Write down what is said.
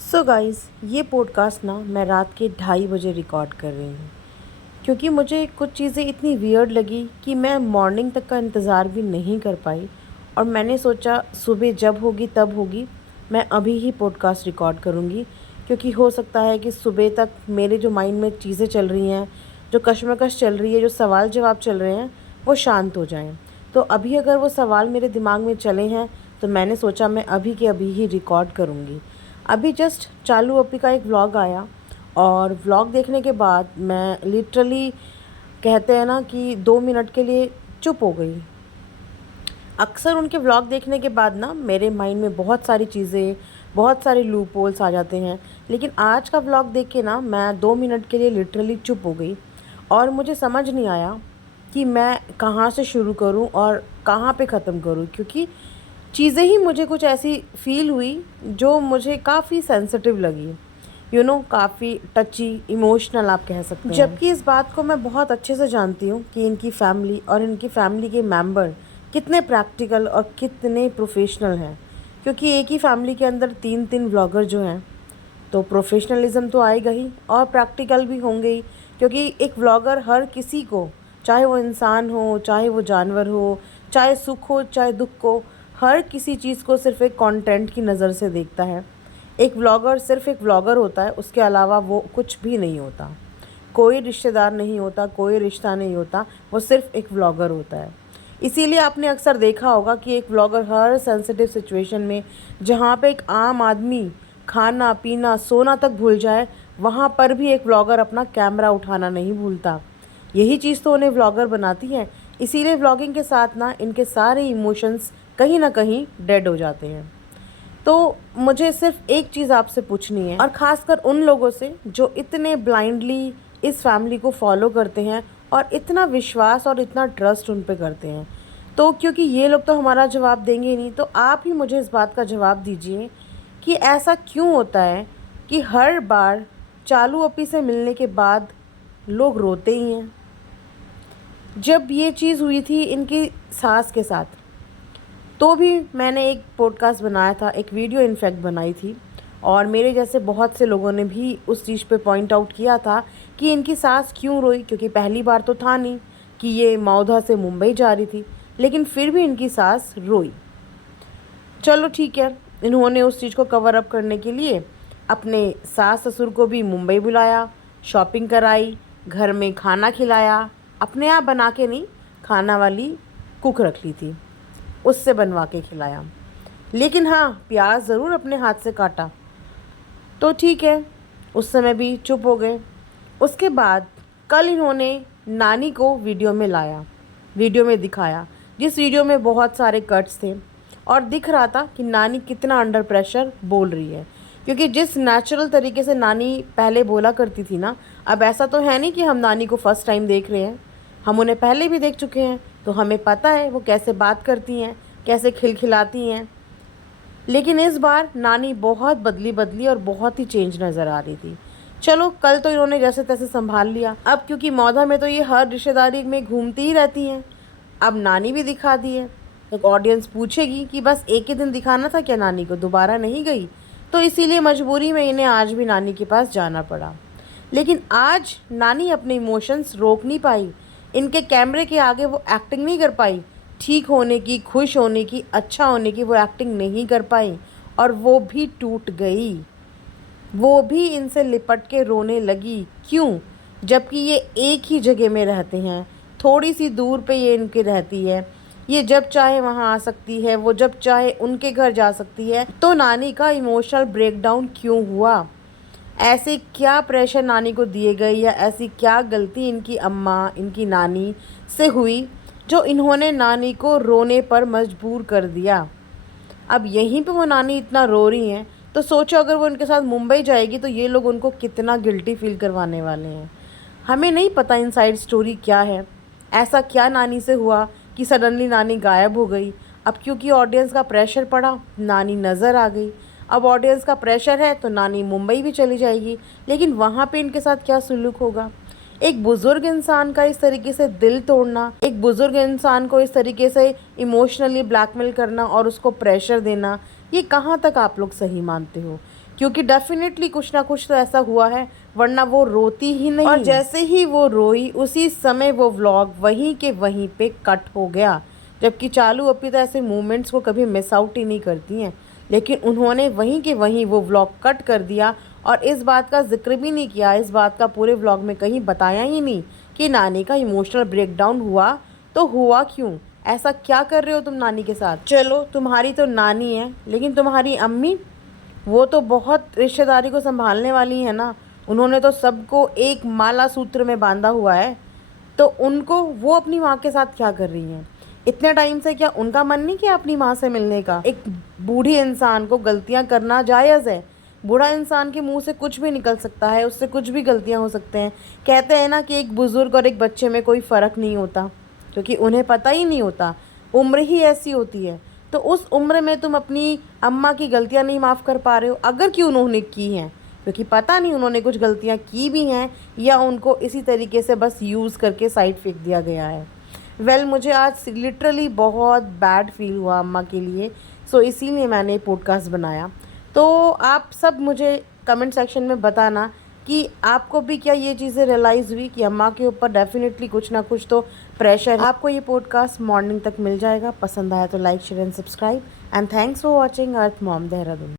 So guys, ये podcast ना मैं रात के 2:30 बजे रिकॉर्ड कर रही हूँ क्योंकि मुझे कुछ चीज़ें इतनी वियर्ड लगी कि मैं मॉर्निंग तक का इंतज़ार भी नहीं कर पाई। और मैंने सोचा सुबह जब होगी तब होगी, मैं अभी ही पॉडकास्ट रिकॉर्ड करूँगी क्योंकि हो सकता है कि सुबह तक मेरे जो माइंड में चीज़ें चल रही हैं, जो कश्मकश चल रही है, जो सवाल जवाब चल रहे हैं, वो शांत हो जाएं। तो अभी अगर वो सवाल मेरे दिमाग में चले हैं तो मैंने सोचा मैं अभी के अभी ही रिकॉर्ड करूँगी। अभी जस्ट चालू अपी का एक व्लॉग आया और व्लॉग देखने के बाद मैं लिटरली, कहते हैं ना कि 2 मिनट के लिए चुप हो गई। अक्सर उनके व्लॉग देखने के बाद ना मेरे माइंड में बहुत सारी चीज़ें, बहुत सारे लूप होल्स आ जाते हैं, लेकिन आज का व्लॉग देख के ना मैं 2 मिनट के लिए लिटरली चुप हो गई। और मुझे समझ नहीं आया कि मैं कहाँ से शुरू करूँ और कहाँ पे ख़त्म करूँ, क्योंकि चीज़ें ही मुझे कुछ ऐसी फ़ील हुई जो मुझे काफ़ी सेंसिटिव लगी, काफ़ी टची, इमोशनल आप कह सकते हैं। जबकि इस बात को मैं बहुत अच्छे से जानती हूँ कि इनकी फैमिली और इनकी फैमिली के मेंबर कितने प्रैक्टिकल और कितने प्रोफेशनल हैं, क्योंकि एक ही फैमिली के अंदर 3 व्लॉगर जो हैं, तो प्रोफेशनलिज्म तो आएगा ही और प्रैक्टिकल भी होंगे ही। क्योंकि एक व्लॉगर हर किसी को, चाहे वो इंसान हो, चाहे वो जानवर हो, चाहे सुख हो चाहे दुख हो, हर किसी चीज़ को सिर्फ एक कंटेंट की नज़र से देखता है। एक व्लॉगर सिर्फ एक व्लॉगर होता है, उसके अलावा वो कुछ भी नहीं होता। कोई रिश्तेदार नहीं होता, कोई रिश्ता नहीं होता, वो सिर्फ एक व्लॉगर होता है। इसीलिए आपने अक्सर देखा होगा कि एक व्लॉगर हर सेंसिटिव सिचुएशन में, जहाँ पे एक आम आदमी खाना पीना सोना तक भूल जाए, वहाँ पर भी एक व्लॉगर अपना कैमरा उठाना नहीं भूलता। यही चीज़ तो उन्हें व्लॉगर बनाती है। इसीलिए व्लॉगिंग के साथ ना इनके सारे इमोशंस कहीं ना कहीं डेड हो जाते हैं। तो मुझे सिर्फ एक चीज़ आपसे पूछनी है, और ख़ासकर उन लोगों से जो इतने ब्लाइंडली इस फैमिली को फॉलो करते हैं और इतना विश्वास और इतना ट्रस्ट उन पे करते हैं। तो क्योंकि ये लोग तो हमारा जवाब देंगे ही नहीं, तो आप ही मुझे इस बात का जवाब दीजिए कि ऐसा क्यों होता है कि हर बार चालू अपी से मिलने के बाद लोग रोते ही हैं। जब ये चीज़ हुई थी इनकी सास के साथ, तो भी मैंने एक पॉडकास्ट बनाया था, एक वीडियो इनफैक्ट बनाई थी, और मेरे जैसे बहुत से लोगों ने भी उस चीज़ पे पॉइंट आउट किया था कि इनकी सास क्यों रोई, क्योंकि पहली बार तो था नहीं कि ये मौधा से मुंबई जा रही थी, लेकिन फिर भी इनकी सास रोई। चलो ठीक है, इन्होंने उस चीज़ को कवर अप करने के लिए अपने सास ससुर को भी मुंबई बुलाया, शॉपिंग कराई, घर में खाना खिलाया। अपने आप बना के नहीं, खाना वाली कुक रख ली थी, उससे बनवा के खिलाया। लेकिन हाँ, प्याज ज़रूर अपने हाथ से काटा। तो ठीक है, उस समय भी चुप हो गए। उसके बाद कल इन्होंने नानी को वीडियो में लाया, वीडियो में दिखाया, जिस वीडियो में बहुत सारे कट्स थे और दिख रहा था कि नानी कितना अंडर प्रेशर बोल रही है। क्योंकि जिस नेचुरल तरीके से नानी पहले बोला करती थी ना, अब ऐसा तो है नहीं कि हम नानी को फर्स्ट टाइम देख रहे हैं, हम उन्हें पहले भी देख चुके हैं, तो हमें पता है वो कैसे बात करती हैं, कैसे खिलखिलाती हैं। लेकिन इस बार नानी बहुत बदली बदली और बहुत ही चेंज नज़र आ रही थी। चलो, कल तो इन्होंने जैसे तैसे संभाल लिया, अब क्योंकि मौधा में तो ये हर रिश्तेदारी में घूमती ही रहती हैं, अब नानी भी दिखा दी है। तो ऑडियंस पूछेगी कि बस एक ही दिन दिखाना था क्या, नानी को दोबारा नहीं गई? तो इसीलिए मजबूरी में इन्हें आज भी नानी के पास जाना पड़ा। लेकिन आज नानी अपने इमोशंस रोक नहीं पाई, इनके कैमरे के आगे वो एक्टिंग नहीं कर पाई, ठीक होने की, खुश होने की, अच्छा होने की वो एक्टिंग नहीं कर पाई, और वो भी टूट गई। वो भी इनसे लिपट के रोने लगी। क्यों? जबकि ये एक ही जगह में रहते हैं, थोड़ी सी दूर पे ये इनकी रहती है, ये जब चाहे वहाँ आ सकती है, वो जब चाहे उनके घर जा सकती है। तो नानी का इमोशनल ब्रेकडाउन क्यों हुआ? ऐसे क्या प्रेशर नानी को दिए गए, या ऐसी क्या गलती इनकी अम्मा, इनकी नानी से हुई जो इन्होंने नानी को रोने पर मजबूर कर दिया? अब यहीं पे वो नानी इतना रो रही हैं, तो सोचो अगर वो उनके साथ मुंबई जाएगी तो ये लोग उनको कितना गिल्टी फील करवाने वाले हैं। हमें नहीं पता इनसाइड स्टोरी क्या है, ऐसा क्या नानी से हुआ कि सडनली नानी गायब हो गई। अब क्योंकि ऑडियंस का प्रेशर पड़ा, नानी नज़र आ गई। अब ऑडियंस का प्रेशर है तो नानी मुंबई भी चली जाएगी, लेकिन वहाँ पे इनके साथ क्या सुलूक होगा? एक बुज़ुर्ग इंसान का इस तरीके से दिल तोड़ना, एक बुज़ुर्ग इंसान को इस तरीके से इमोशनली ब्लैकमेल करना और उसको प्रेशर देना, ये कहाँ तक आप लोग सही मानते हो? क्योंकि डेफिनेटली कुछ ना कुछ तो ऐसा हुआ है, वरना वो रोती ही नहीं। और जैसे ही वो रोई उसी समय वो व्लॉग वहीं के वहीं पे कट हो गया। जबकि चालू अपनी तो ऐसे मोमेंट्स को कभी मिस आउट ही नहीं करती हैं, लेकिन उन्होंने वहीं के वहीं वो व्लॉग कट कर दिया और इस बात का जिक्र भी नहीं किया, इस बात का पूरे व्लॉग में कहीं बताया ही नहीं कि नानी का इमोशनल ब्रेकडाउन हुआ। तो हुआ क्यों? ऐसा क्या कर रहे हो तुम नानी के साथ? चलो तुम्हारी तो नानी है, लेकिन तुम्हारी अम्मी, वो तो बहुत रिश्तेदारी को संभालने वाली है ना। उन्होंने तो सबको एक माला सूत्र में बांधा हुआ है। तो उनको, वो अपनी माँ के साथ क्या कर रही हैं इतने टाइम से? क्या उनका मन नहीं किया अपनी माँ से मिलने का? एक बूढ़ी इंसान को गलतियाँ करना जायज़ है। बूढ़ा इंसान के मुंह से कुछ भी निकल सकता है, उससे कुछ भी गलतियाँ हो सकते हैं। कहते हैं ना कि एक बुज़ुर्ग और एक बच्चे में कोई फ़र्क नहीं होता, क्योंकि उन्हें पता ही नहीं होता, उम्र ही ऐसी होती है। तो उस उम्र में तुम अपनी अम्मा की गलतियाँ नहीं माफ़ कर पा रहे हो, अगर कि उन्होंने की हैं, क्योंकि पता नहीं उन्होंने कुछ गलतियाँ की भी हैं या उनको इसी तरीके से बस यूज़ करके साइड फेंक दिया गया है। मुझे आज लिटरली बहुत बैड फील हुआ अम्मा के लिए। सो इसीलिए मैंने पॉडकास्ट बनाया। तो आप सब मुझे कमेंट सेक्शन में बताना कि आपको भी क्या ये चीज़ें रियलाइज़ हुई कि अम्मा के ऊपर डेफिनेटली कुछ ना कुछ तो प्रेशर है। आपको ये पॉडकास्ट मॉर्निंग तक मिल जाएगा। पसंद आया तो like share and subscribe and thanks for watching earth mom Dehradun.